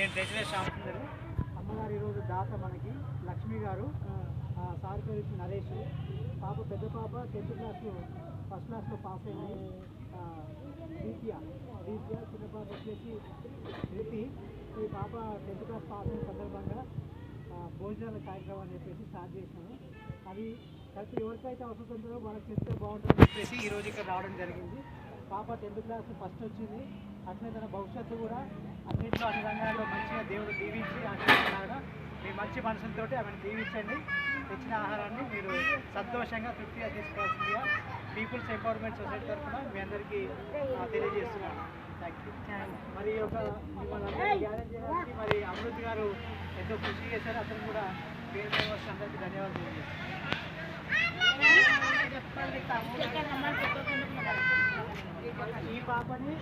నేను ట్రెజరర్ శ్యామసుందరు. అమ్మగారు ఈరోజు దాత మనకి లక్ష్మి గారు, సార్ పేరు నరేష్. పాప పెద్ద పాప 10th క్లాస్ ఫస్ట్ క్లాస్లో పాస్ అయింది. దీప్య చిన్న పాప వచ్చేసి ధృతి. ఈ పాప 10th క్లాస్ పాస్ అయిన సందర్భంగా భోజనాల కార్యక్రమం అని చెప్పేసి స్టార్ట్ చేసినాము. అది కలిసి ఎవరికైతే అవసరం ఉంటుందో వాళ్ళకి చెప్తే బాగుంటుందని చెప్పేసి ఈరోజు ఇక్కడ రావడం జరిగింది. పాప 10th క్లాస్ ఫస్ట్ వచ్చింది. అట్లే తన భవిష్యత్తు కూడా అన్నింటిలో అన్ని రంగాల్లో మంచిగా దేవుడు దీవించి ఆశీర్వదిస్తున్నాడు. మీ మంచి మనసులతో ఆమెను దీవించండి. తెచ్చిన ఆహారాన్ని మీరు సంతోషంగా తృప్తిగా తీసుకోవాల్సిందిగా పీపుల్స్ ఎంపవర్మెంట్ సొసైటీ తరఫున మీ అందరికీ తెలియజేస్తున్నాను. Thank you. మరి మిమ్మల్ని గ్యారెంటీ చేయడానికి మరి అమృత్ గారు ఎంతో కృషి చేశారు. అతను కూడా పేరు మెంబర్స్ అందరికీ ధన్యవాదాలు తెలియజేస్తున్నాను. ఈ పాపని